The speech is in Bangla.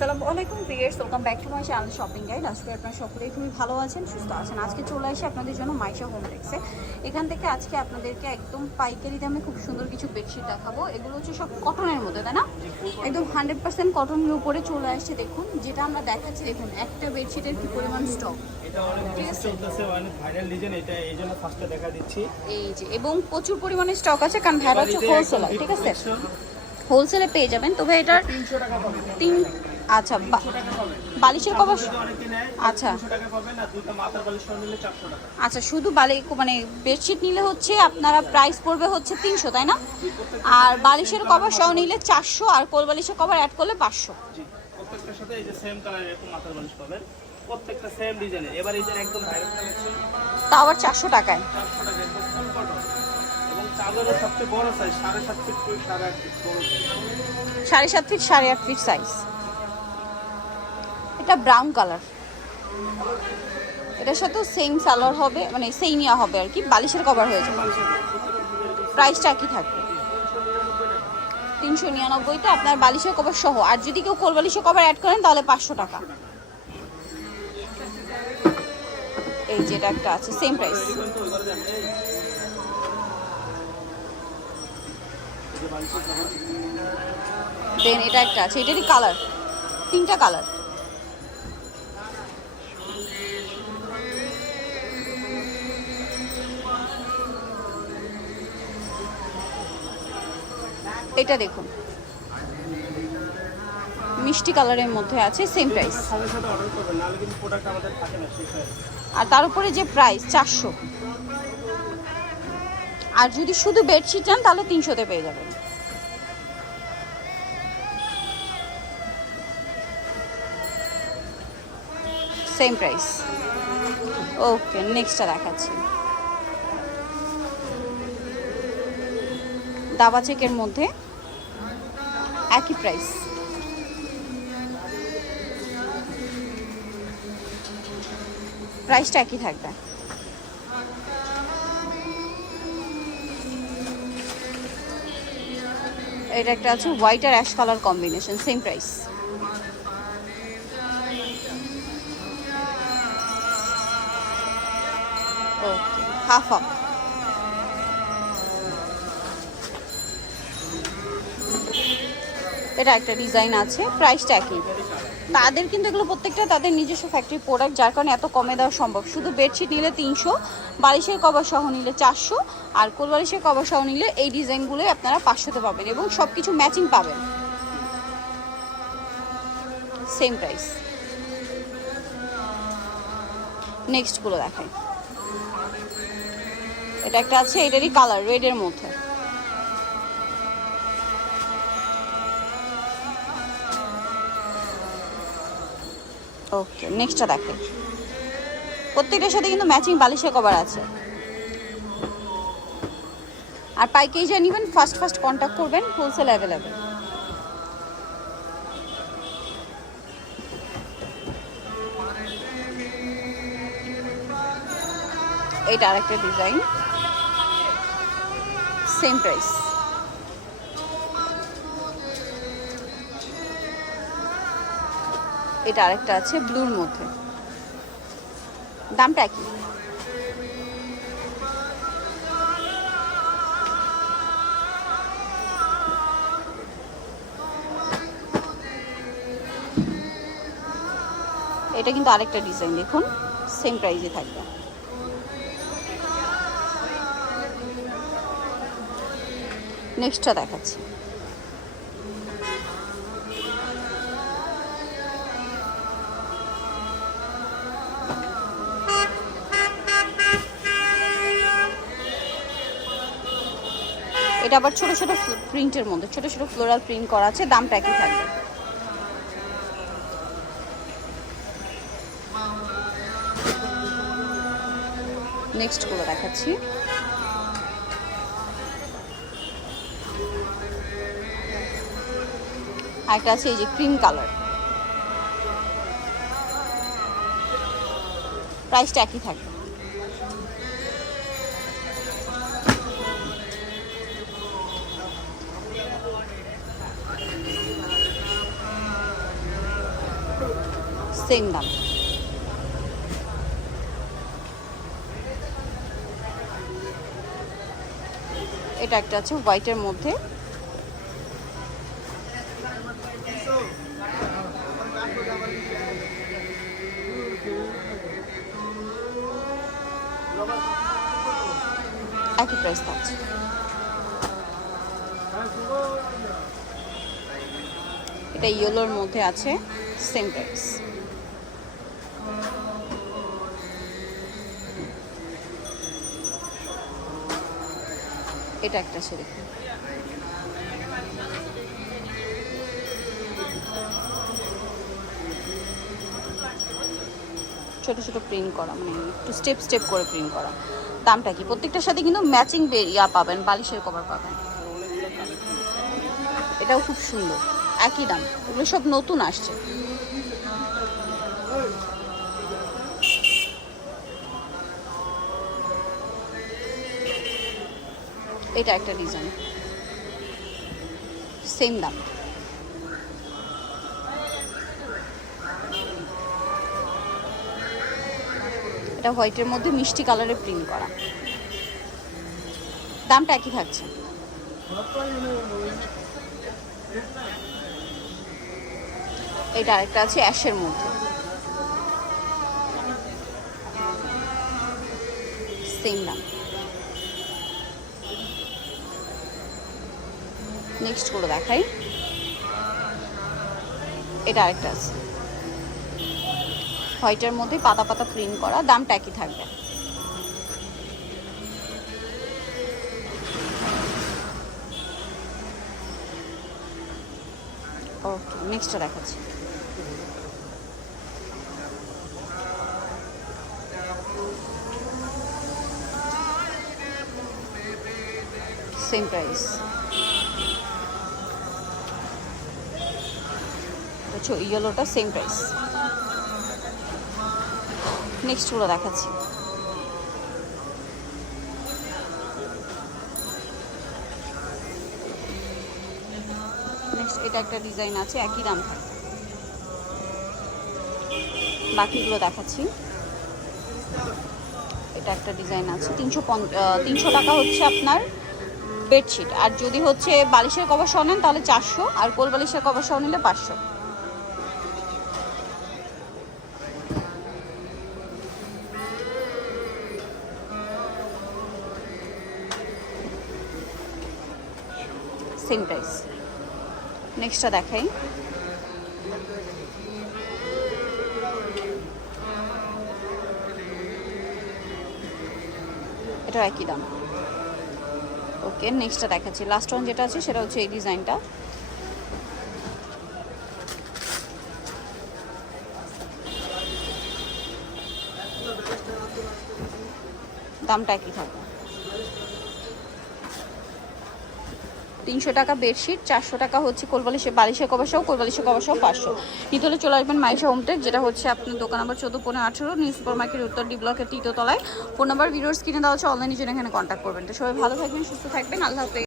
আসসালামু আলাইকুম viewers welcome back to my channel shopping guide আজকে আপনারা সকলেই খুবই ভালো আছেন সুস্থ আছেন। আজকে চলে আসি আপনাদের জন্য মাইশা হোম টেক্সে এখান থেকে আজকে আপনাদেরকে একদম পাইকারি দামে খুব সুন্দর কিছু বেডশিট দেখাবো। এগুলো হচ্ছে সব কটনের মধ্যে তাই না? একদম হান্ড্রেড পার্সেন্ট কটনের উপরে চলে আসছে দেখুন। যেটা আমরা দেখাচ্ছি দেখুন একটা বেডশিটের কি পরিমাণ স্টক এটা এই যে এবং প্রচুর পরিমাণে স্টক আছে কারণ ভ্যাট হচ্ছে হোলসেলার ঠিক আছে? হোলসেলে পেয়ে যাবেন। তবে এটার 300 টাকা তিন আচ্ছা বা- 300 টাকা পাবেন বালিশের কভার আচ্ছা। 300 টাকা পাবেন আর দুটো মাথার বালিশ সহ নিলে 400 টাকা আচ্ছা শুধু বালি মানে বেডশিট নিলে হচ্ছে আপনারা প্রাইস পড়বে হচ্ছে তিনশো তাই না? আর বালিশের কভার সহ নিলে চারশো আর কোল বালিশের কভার অ্যাড করলে পাঁচশো। প্রত্যেকটার সাথে এই যে সেম কালার এরকম মাথার বালিশ পাবেন। প্রত্যেকটা সেম ডিজাইনের এবার এই যে একদম ভাইরাল কালেকশন তা আবার চারশো টাকায়। 400 টাকা ফুল কটন এবং চাদরের সবচেয়ে বড় সাইজ 7.5 ফিট টু 8.5 ফিট বড় size। সাড়ে সাত ফিট সাড়ে আট ফিট সাইজ এটা ব্রাউন কালার এটার সাথেও সেম সালোয়ার হবে মানে সেই নেওয়া হবে আর কি, বালিশের কভার হয়ে যাবে। প্রাইসটা কি থাকবে। তিনশো নিরানব্বইতে আপনার বালিশের কভার সহ। আর যদি কেউ কোল বালিশের কভার অ্যাড করেন, তাহলে পাঁচশো টাকা। এই যেটা একটা আছে সেম প্রাইস। দেন এটা একটা আছে, এটারই কালার তিনটা কালার এটা দেখুন। মিষ্টি কালারের মধ্যে আছে সেম প্রাইস। আর তার উপরে যে প্রাইস চারশো। আর যদি শুধু বেডশিট চান, তাহলে তিনশোতে পেয়ে যাবেন। সেম প্রাইস ওকে নেক্সটটা দেখাচ্ছি। দাবা চেকের মধ্যে একই প্রাইস প্রাইসটা একই থাকবে। এটা একটা আছে হোয়াইট আর ash colour combination same price okay half half এটা একটা ডিজাইন আছে প্রাইসটা একই তাদের কিন্তু এগুলো প্রত্যেকটা তাদের নিজস্ব ফ্যাক্টরি প্রোডাক্ট যার কারণে এত কমে দেওয়া সম্ভব। শুধু বেডশিট নিলে তিনশো, বালিশের কভার সহ নিলে চারশো, আর কোল বালিশের কভার সহ নিলে এই ডিজাইনগুলোই আপনারা পাঁচশোতে পাবেন এবং সব কিছু ম্যাচিং পাবেন সেম প্রাইস নেক্সটগুলো দেখাই। এটা একটা আছে, এটারই কালার রেডের মধ্যে। ওকে নেক্সটটা দেখে। প্রত্যেকটার সাথে কিন্তু ম্যাচিং বালিশের কভার আছে। আর পাইকারি যা নেবেন ফার্স্ট ফার্স্ট কন্ট্যাক্ট করবেন হোলসেল অ্যাভেলেবেল এটা আরেকটা ডিজাইন সেম প্রাইস এটা আরেকটা আছে, ব্লুর মধ্যে। দামটা কি? এটা কিন্তু আরেকটা ডিজাইন, দেখুন সেম প্রাইজে থাকবে। নেক্সটটা দেখাচ্ছি। এটা আবার ছোট ছোট প্রিন্টের মধ্যে, ছোট ছোট ফ্লোরাল প্রিন্ট করা আছে দামটা একই থাকবে। নেক্সটগুলো দেখাচ্ছি। একটা আছে এই যে ক্রিম কালার প্রাইসটা একই থাকবে। সেম দাম। এটা একটা আছে হোয়াইটের মধ্যে। একই প্রাইস থাকছে এটা ইয়েলোর মধ্যে আছে সেম প্রাইস এটা একটা আছে দেখুন ছোট ছোট প্রিন্ট করা মানে একটু স্টেপ স্টেপ করে প্রিন্ট করা। দামটা কি? প্রত্যেকটার সাথে কিন্তু ম্যাচিং ইয়া পাবেন, বালিশের কভার পাবেন। এটাও খুব সুন্দর। একই দাম। এগুলো সব নতুন আসছে। এটা একটা ডিজাইন। সেম দাম। এটা হোয়াইটের মধ্যে মিষ্টি কালারে প্রিন্ট করা। দামটা একই থাকছে। এটা আরেকটা আছে অ্যাশের মধ্যে। সেম দাম। নেক্সট করে দেখাই। এটা আরেকটা আছে। হোয়াইটের মধ্যে পাতা পাতা প্রিন্ট করা, দামটা একই থাকবে। ওকে নেক্সটটা দেখাচ্ছি। সেম প্রাইস আচ্ছা ইয়েলোটা সেম প্রাইস নেক্সটগুলো দেখাচ্ছি। নেক্সট এটা একটা ডিজাইন আছে, একই দাম থাকবে। বাকিগুলো দেখাচ্ছি। এটা একটা ডিজাইন আছে, তিনশো তিনশো টাকা হচ্ছে আপনার বেডশিট আর যদি হচ্ছে বালিশের কভার সহ নেন, তাহলে চারশো, আর কোল বালিশের কভার সহ নিলে পাঁচশো। সেম প্রাইস নেক্সটটা দেখাই। এটা একই দাম। ওকে নেক্সটটা দেখাচ্ছি। লাস্ট ওয়ান যেটা আছে, সেটা হচ্ছে এই ডিজাইনটা। দামটা একই থাকবে। তিনশো টাকা বেডশিট, চারশো টাকা হচ্ছে কোলবালিশে বালিশে কবাসাও কোলবালিশে কবাসাও পাঁচশো। নিতে হলে চলে আসবেন মাইশা হোমটেক যেটা হচ্ছে আপনার দোকান নাম্বার চোদ্দ, পনেরো, আঠেরো, নিউ সুপার মার্কেট উত্তর ডি ব্লকের তৃতীয় তলায়। ফোন নাম্বার, ভিডিওর স্ক্রিনে দেওয়া হচ্ছে অনলাইনে জন্য এখানে কন্ট্যাক্ট করবেন। তো সবাই ভালো থাকবেন, সুস্থ থাকবেন, আল্লাহ